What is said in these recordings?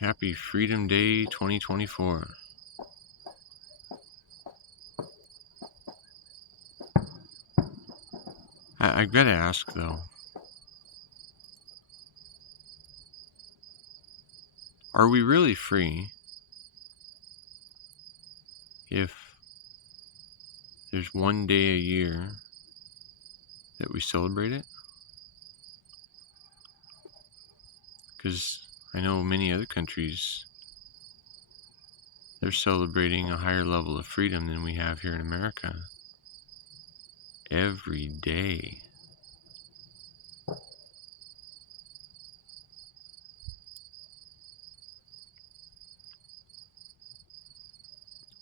Happy Freedom Day 2024. I gotta ask though, are we really free if there's one day a year that we celebrate it? Because I know many other countries, they're celebrating a higher level of freedom than we have here in America every day.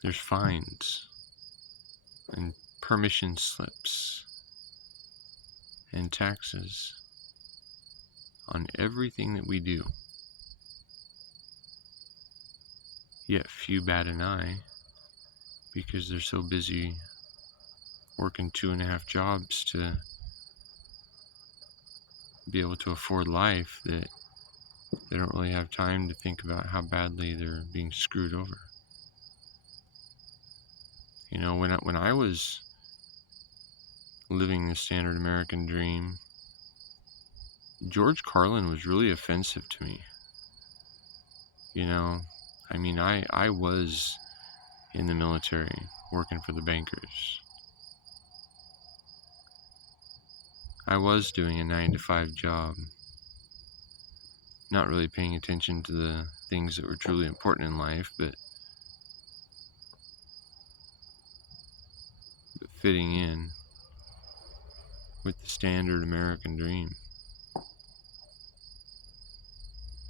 There's fines and permission slips and taxes on everything that we do. Yet few bat an eye because they're so busy working 2.5 jobs to be able to afford life that they don't really have time to think about how badly they're being screwed over. You know, when I was living the standard American dream, George Carlin was really offensive to me. You know, I mean, I was in the military working for the bankers. I was doing a 9-to-5 job, not really paying attention to the things that were truly important in life, but fitting in with the standard American dream.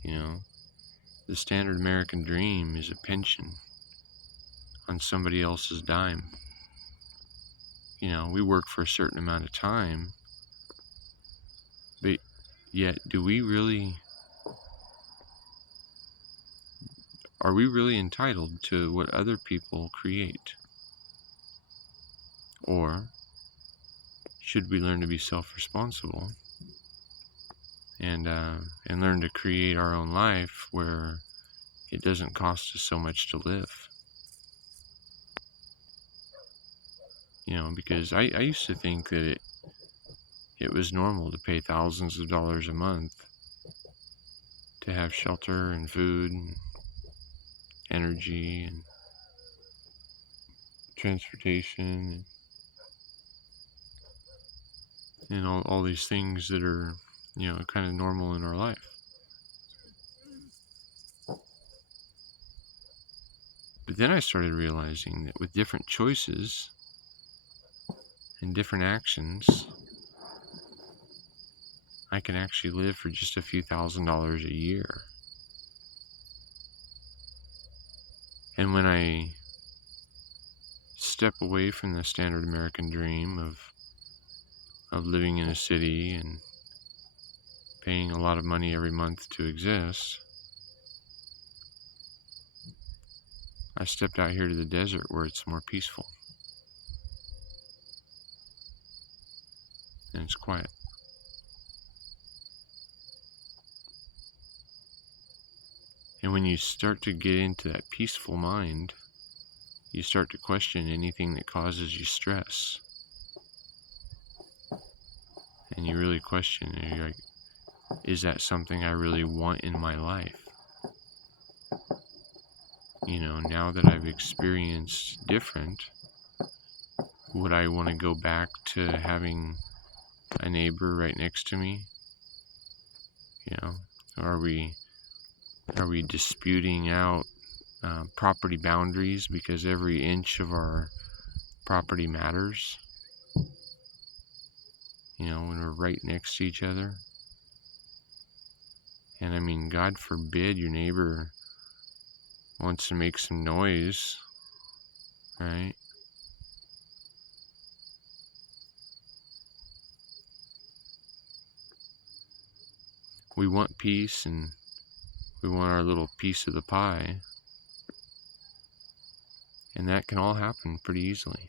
You know, the standard American dream is a pension on somebody else's dime. You know, we work for a certain amount of time, but yet are we really entitled to what other people create? Or should we learn to be self-responsible and learn to create our own life where it doesn't cost us so much to live? You know, because I used to think that it was normal to pay thousands of dollars a month to have shelter and food and energy and transportation and all these things that are, you know, kind of normal in our life. But then I started realizing that with different choices and different actions, I can actually live for just a few $1,000s a year. And when I step away from the standard American dream of living in a city and paying a lot of money every month to exist, I stepped out here to the desert where it's more peaceful and it's quiet. And when you start to get into that peaceful mind, you start to question anything that causes you stress. And you really question, and you're like, is that something I really want in my life? You know, now that I've experienced different, would I want to go back to having a neighbor right next to me? You know, are we disputing out property boundaries because every inch of our property matters? You know, when we're right next to each other. And I mean, God forbid your neighbor wants to make some noise, right? We want peace and we want our little piece of the pie. And that can all happen pretty easily.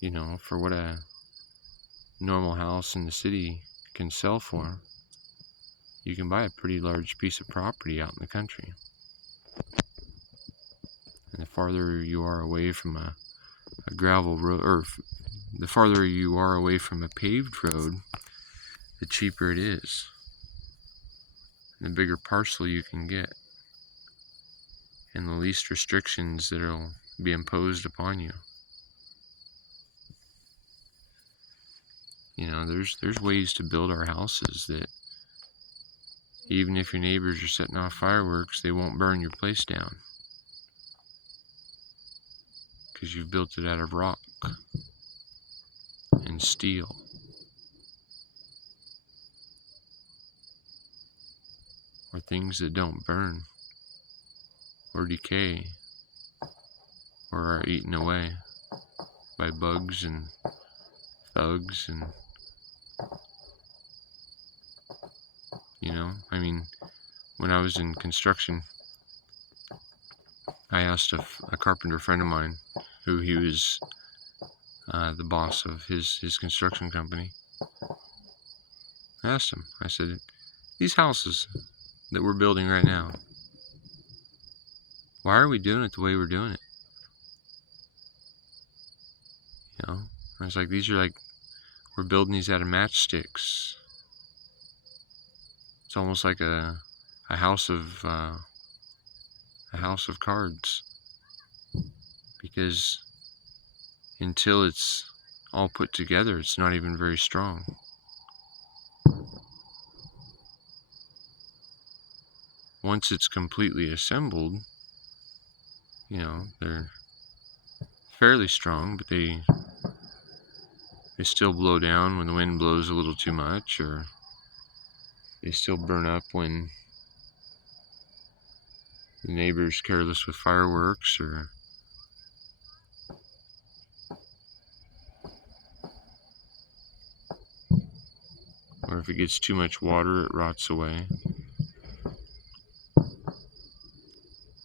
You know, for what a normal house in the city can sell for, you can buy a pretty large piece of property out in the country. And the farther you are away from a gravel road, or the farther you are away from a paved road, the cheaper it is. And the bigger parcel you can get, and the least restrictions that'll be imposed upon you. You know, there's ways to build our houses that even if your neighbors are setting off fireworks, they won't burn your place down, because you've built it out of rock and steel. Or things that don't burn or decay or are eaten away by bugs and thugs. And you know, I mean, when I was in construction, I asked a carpenter friend of mine, who he was the boss of his construction company. I asked him, I said, these houses that we're building right now, why are we doing it the way we're doing it? You know, I was like, these are like, we're building these out of matchsticks. It's almost like a house of cards, because until it's all put together, it's not even very strong. Once it's completely assembled, you know, they're fairly strong, but they still blow down when the wind blows a little too much, or they still burn up when the neighbor's careless with fireworks, or if it gets too much water, it rots away.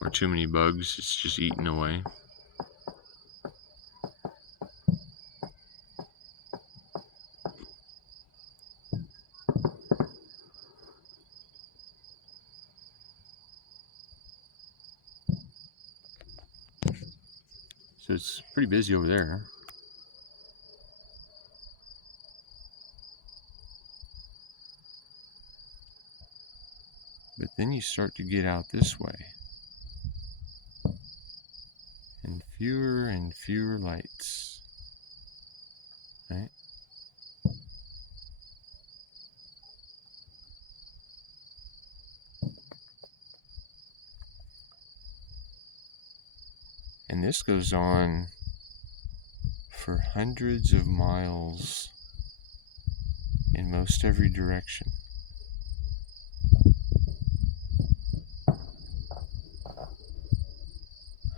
Or too many bugs, it's just eaten away. So it's pretty busy over there. But then you start to get out this way, and fewer lights, right? And this goes on for hundreds of miles in most every direction.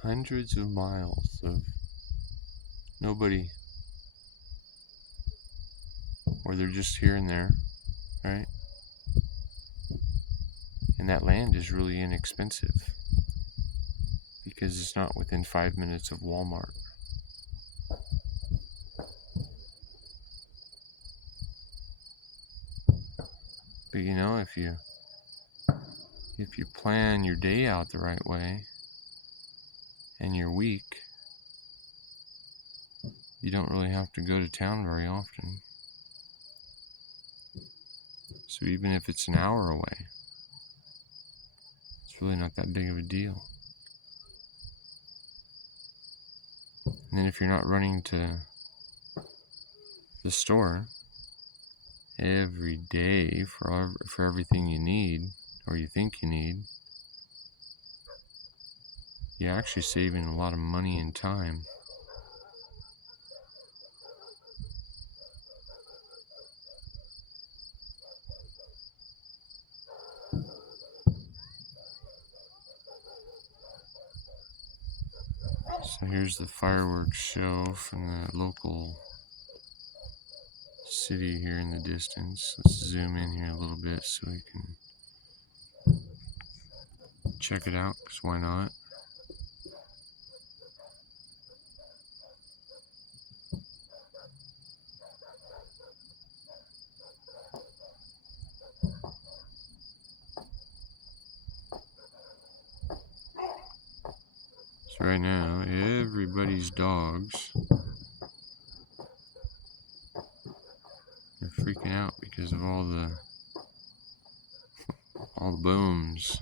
Hundreds of miles of nobody, or they're just here and there, right? And that land is really inexpensive because it's not within 5 minutes of Walmart. But you know, if you plan your day out the right way and your week, you don't really have to go to town very often. So even if it's an hour away, it's really not that big of a deal. And then if you're not running to the store every day for everything you need, or you think you need, you're actually saving a lot of money and time. So here's the fireworks show from the local city here in the distance. Let's zoom in here a little bit so we can check it out, because why not? dogs. They're freaking out because of all the booms.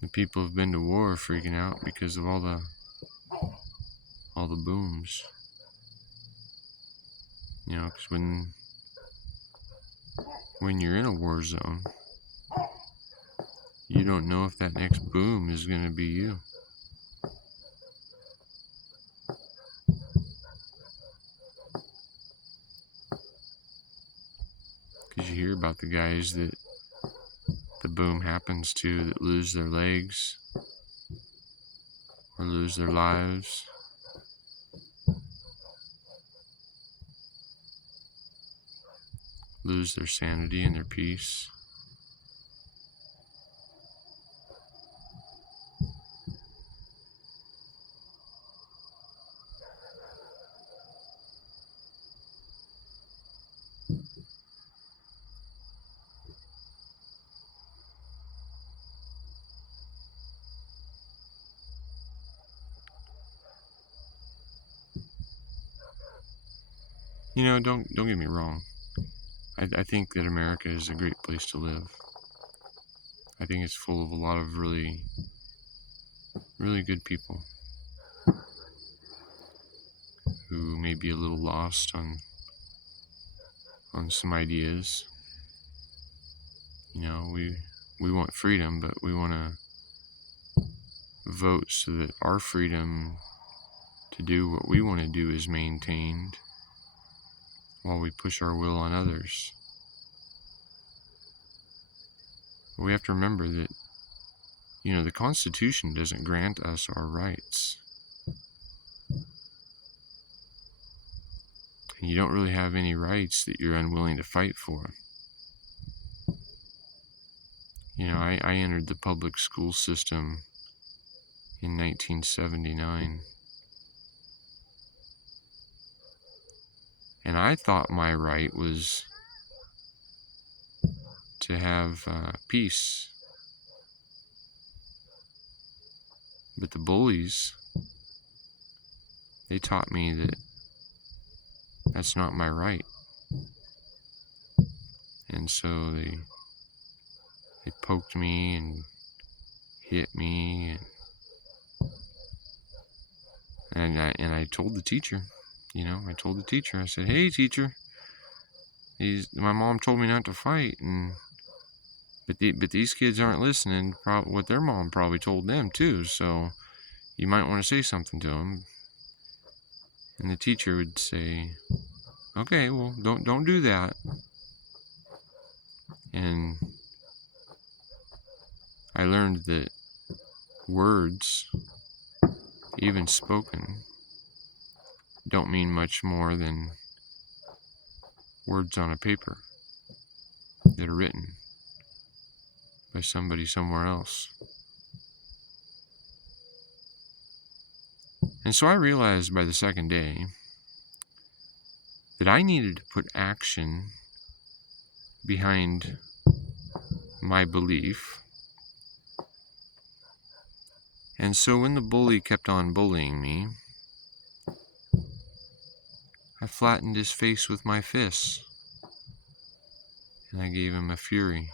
The people who've been to war are freaking out because of all the booms. You know, because when you're in a war zone, you don't know if that next boom is going to be you. Because you hear about the guys that the boom happens to that lose their legs or lose their lives. Lose their sanity and their peace. You know, don't get me wrong. I think that America is a great place to live. I think it's full of a lot of really, really good people who may be a little lost on some ideas. You know, we want freedom, but we want to vote so that our freedom to do what we want to do is maintained while we push our will on others. But we have to remember that, you know, the Constitution doesn't grant us our rights. And you don't really have any rights that you're unwilling to fight for. You know, I entered the public school system in 1979. And I thought my right was to have peace. But the bullies, they taught me that that's not my right. And so they poked me and hit me, and I told the teacher, you know, I said, "Hey teacher, my mom told me not to fight, but these kids aren't listening what their mom probably told them too, so you might want to say something to them." And the teacher would say, "Okay, well, don't do that." And I learned that words, even spoken, don't mean much more than words on a paper that are written by somebody somewhere else. And so I realized by the second day that I needed to put action behind my belief. And so when the bully kept on bullying me, I flattened his face with my fists, and I gave him a fury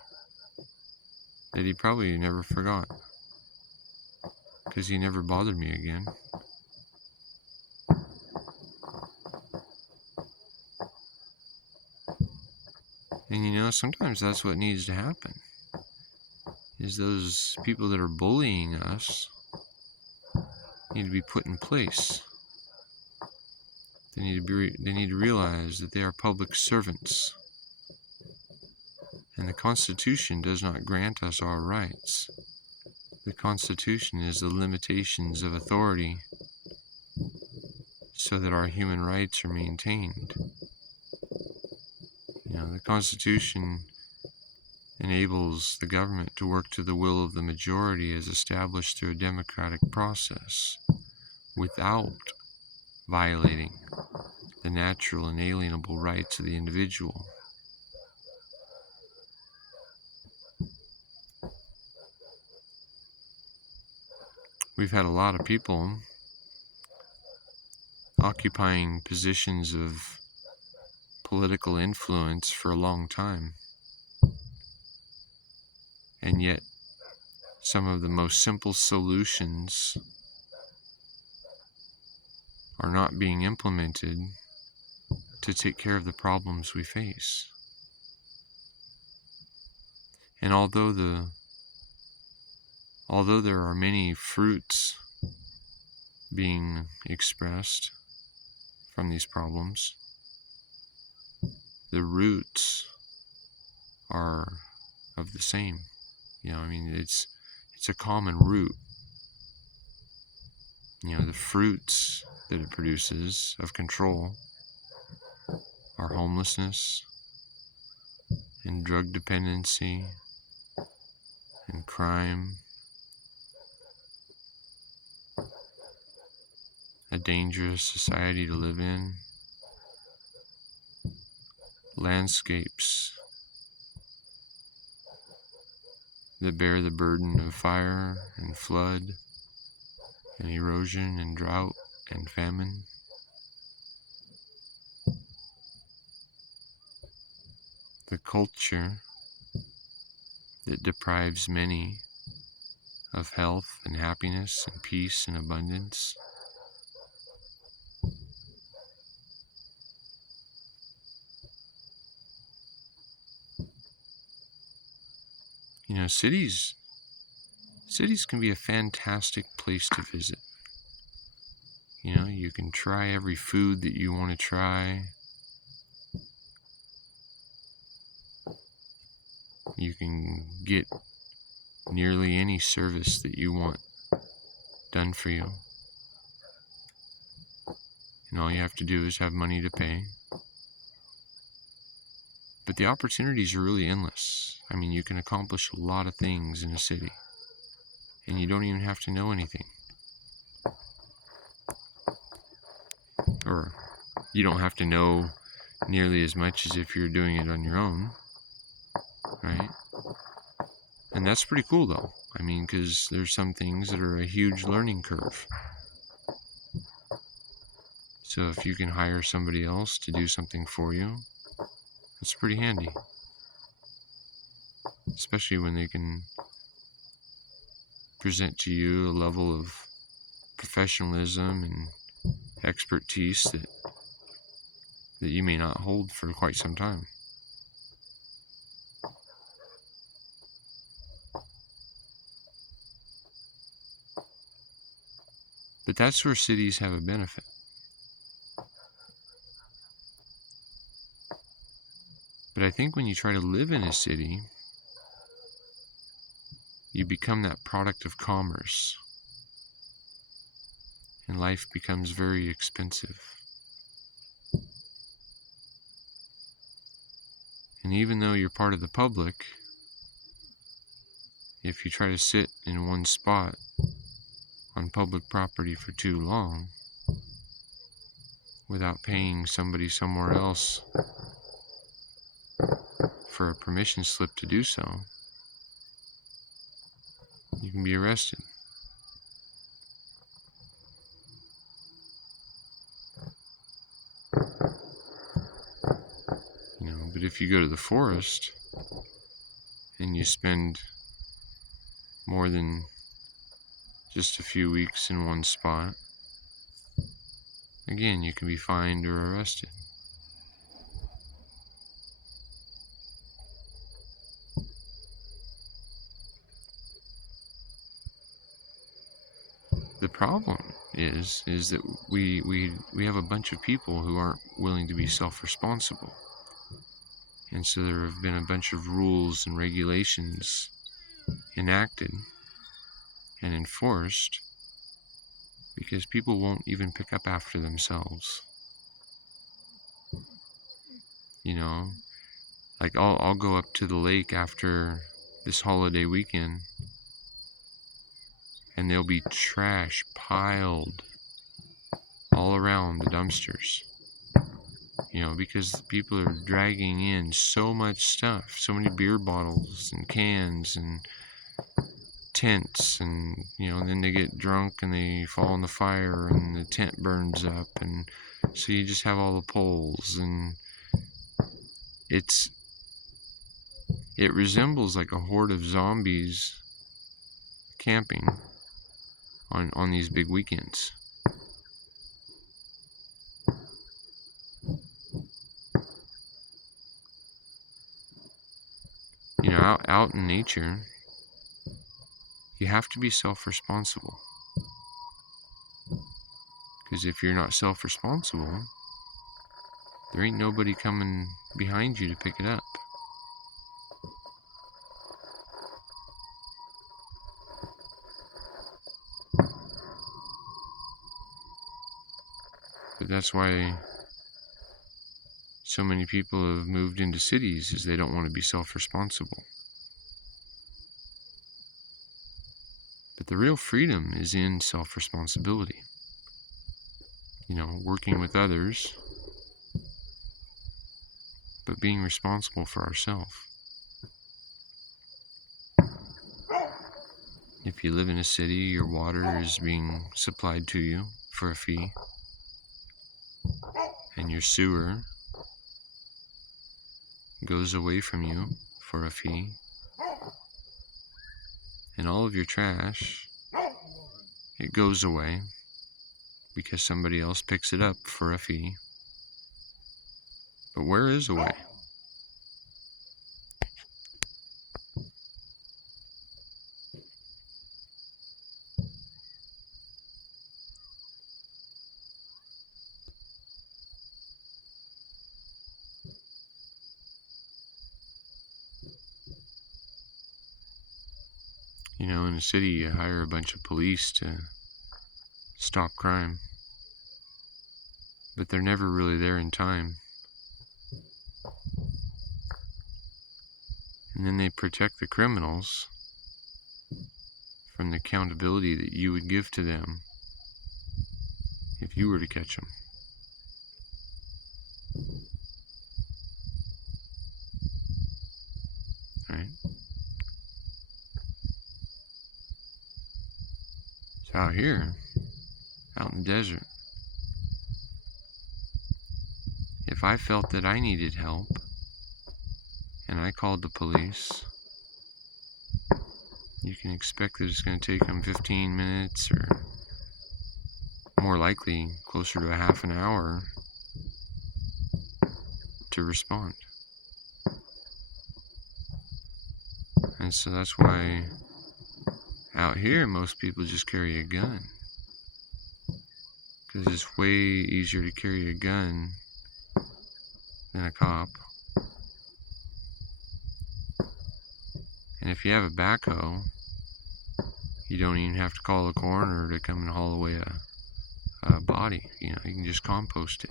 that he probably never forgot, because he never bothered me again. And you know, sometimes that's what needs to happen, is those people that are bullying us need to be put in place. They need to realize that they are public servants. And the Constitution does not grant us our rights. The Constitution is the limitations of authority so that our human rights are maintained. You know, the Constitution enables the government to work to the will of the majority as established through a democratic process without violating the natural and inalienable rights of the individual. we've had a lot of people occupying positions of political influence for a long time, and yet some of the most simple solutions are not being implemented to take care of the problems we face. And although there are many fruits being expressed from these problems, the roots are of the same. It's a common root. The fruits that it produces of control are homelessness and drug dependency and crime, a dangerous society to live in, landscapes that bear the burden of fire and flood and erosion and drought and famine. The culture that deprives many of health and happiness and peace and abundance. Cities can be a fantastic place to visit. You can try every food that you want to try. You can get nearly any service that you want done for you. And all you have to do is have money to pay. But the opportunities are really endless. You can accomplish a lot of things in a city, and you don't even have to know anything. Or you don't have to know nearly as much as if you're doing it on your own, right? And that's pretty cool though. Because there's some things that are a huge learning curve. So if you can hire somebody else to do something for you, that's pretty handy. Especially when they can present to you a level of professionalism and expertise that you may not hold for quite some time. But that's where cities have a benefit. But I think when you try to live in a city, you become that product of commerce, and life becomes very expensive. And even though you're part of the public, if you try to sit in one spot on public property for too long without paying somebody somewhere else for a permission slip to do so, you can be arrested. But if you go to the forest and you spend more than just a few weeks in one spot, again, you can be fined or arrested. The problem is that we have a bunch of people who aren't willing to be self-responsible. And so there have been a bunch of rules and regulations enacted and enforced because people won't even pick up after themselves. Like I'll go up to the lake after this holiday weekend, and there'll be trash piled all around the dumpsters. Because people are dragging in so much stuff, so many beer bottles and cans and tents, and then they get drunk and they fall in the fire and the tent burns up, and so you just have all the poles, and it resembles like a horde of zombies camping on these big weekends. Out in nature, you have to be self-responsible. Because if you're not self-responsible, there ain't nobody coming behind you to pick it up. But that's why so many people have moved into cities, is they don't want to be self-responsible. But the real freedom is in self-responsibility. Working with others, but being responsible for ourselves. If you live in a city, your water is being supplied to you for a fee, and your sewer goes away from you for a fee, and all of your trash, it goes away because somebody else picks it up for a fee. But where is away? In a city, you hire a bunch of police to stop crime, but they're never really there in time. And then they protect the criminals from the accountability that you would give to them if you were to catch them. Right? So out here, out in the desert, if I felt that I needed help and I called the police, you can expect that it's going to take them 15 minutes, or more likely closer to a half an hour to respond. And so that's why out here most people just carry a gun, because it's way easier to carry a gun than a cop. And if you have a backhoe, you don't even have to call the coroner to come and haul away a body. You can just compost it.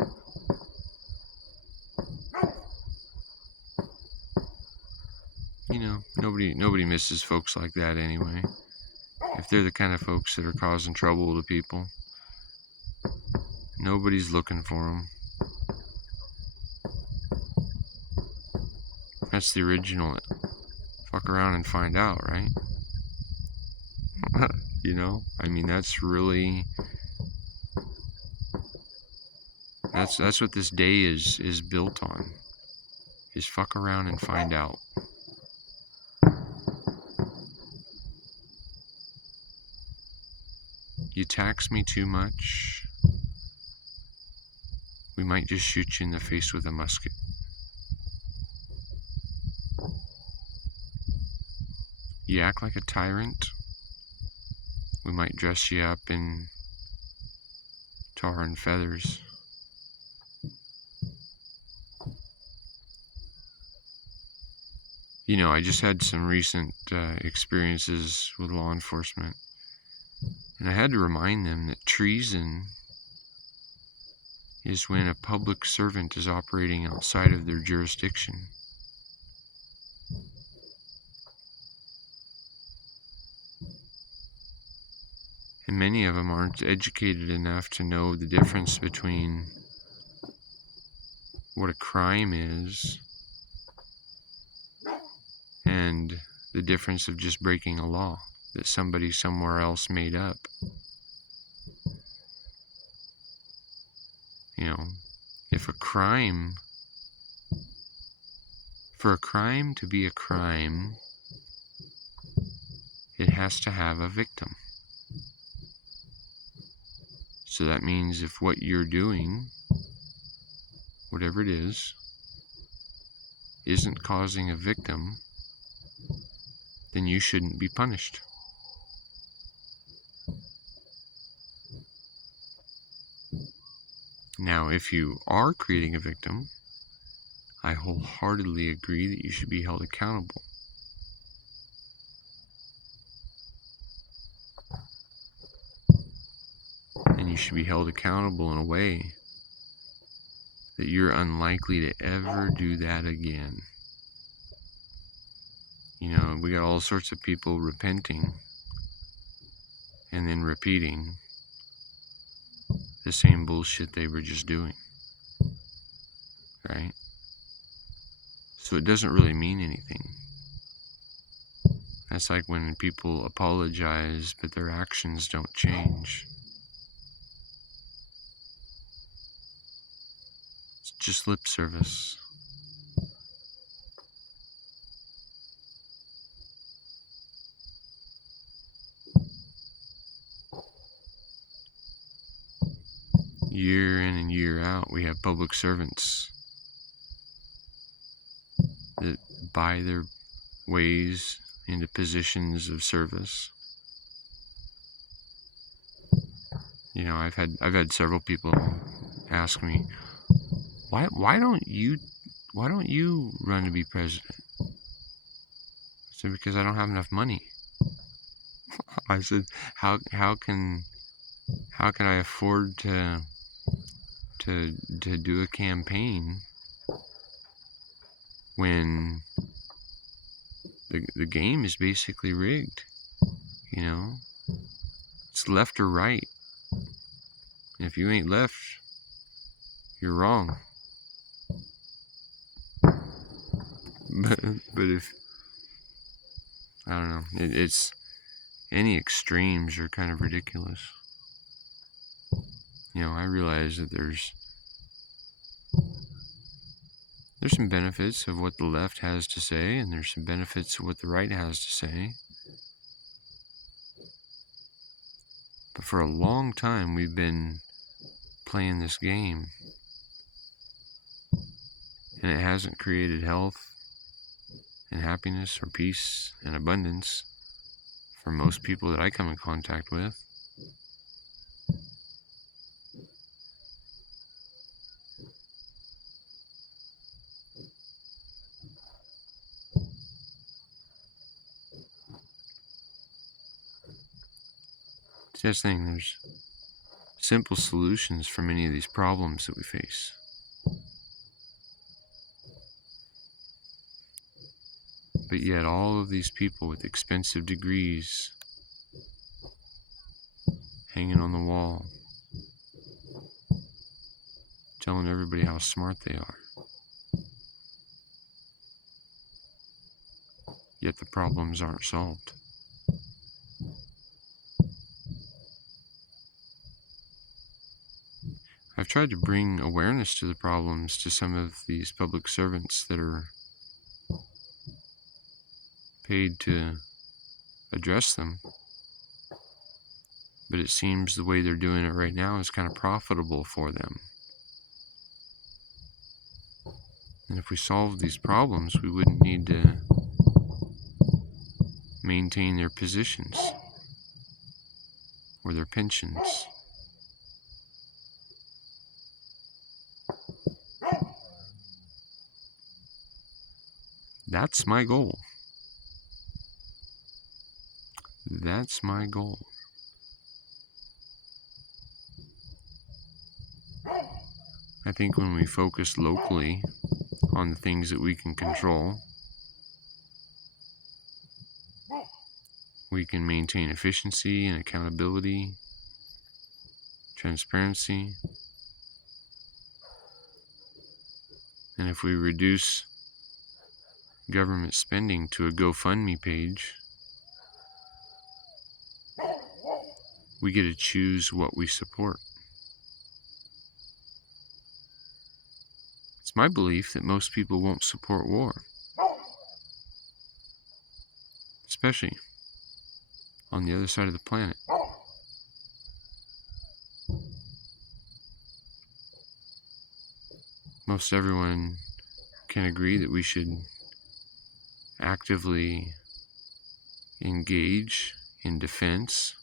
Nobody misses folks like that anyway. If they're the kind of folks that are causing trouble to people, nobody's looking for them. That's the original fuck around and find out, right? That's really, that's what this day is built on, is fuck around and find out. You tax me too much, we might just shoot you in the face with a musket. You act like a tyrant, we might dress you up in tar and feathers. I just had some recent experiences with law enforcement, and I had to remind them that treason is when a public servant is operating outside of their jurisdiction. And many of them aren't educated enough to know the difference between what a crime is and the difference of just breaking a law. that somebody somewhere else made up. You know, if for a crime to be a crime, it has to have a victim. So that means if what you're doing, whatever it is, isn't causing a victim, then you shouldn't be punished. Now, if you are creating a victim, I wholeheartedly agree that you should be held accountable. And you should be held accountable in a way that you're unlikely to ever do that again. You know, we got all sorts of people repenting and then repeating the same bullshit they were just doing, right? So it doesn't really mean anything. That's like when people apologize, but their actions don't change. It's just lip service. Year in and year out, we have public servants that buy their ways into positions of service. You know, I've had several people ask me, why don't you run to be president? I said, because I don't have enough money. I said, how can I afford to do a campaign when the game is basically rigged? You know, it's left or right. And if you ain't left, you're wrong. But if I don't know, it's any extremes are kind of ridiculous. You know, I realize that there's some benefits of what the left has to say, and there's some benefits of what the right has to say. But for a long time, we've been playing this game, and it hasn't created health and happiness or peace and abundance for most people that I come in contact with. See, that's the thing, there's simple solutions for many of these problems that we face. But yet all of these people with expensive degrees hanging on the wall, telling everybody how smart they are. Yet the problems aren't solved. I've tried to bring awareness to the problems to some of these public servants that are paid to address them. But it seems the way they're doing it right now is kind of profitable for them. And if we solved these problems, we wouldn't need to maintain their positions or their pensions. That's my goal. That's my goal. I think when we focus locally on the things that we can control, we can maintain efficiency and accountability, transparency. And if we reduce government spending to a GoFundMe page, we get to choose what we support. It's my belief that most people won't support war, especially on the other side of the planet. Most everyone can agree that we should actively engage in defense.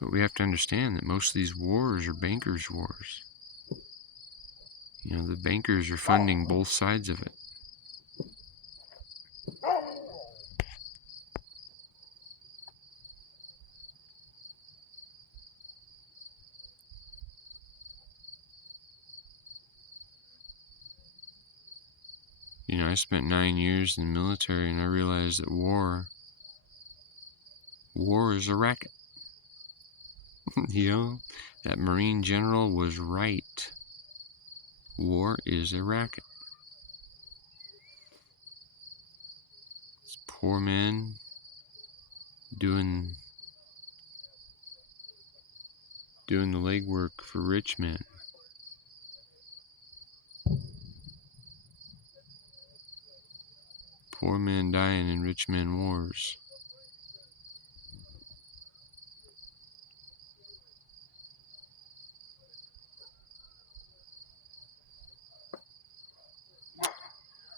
But we have to understand that most of these wars are bankers' wars. You know, the bankers are funding both sides of it. You know, I spent 9 years in the military, and I realized that war is a racket. You know, that Marine general was right. War is a racket. It's poor men doing the legwork for rich men. Poor men dying in rich men wars.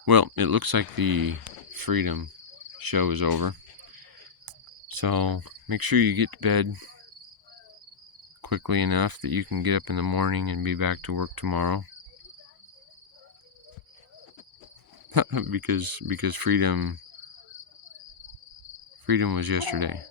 Well, it looks like the Freedom show is over. So make sure you get to bed quickly enough that you can get up in the morning and be back to work tomorrow. because freedom was yesterday.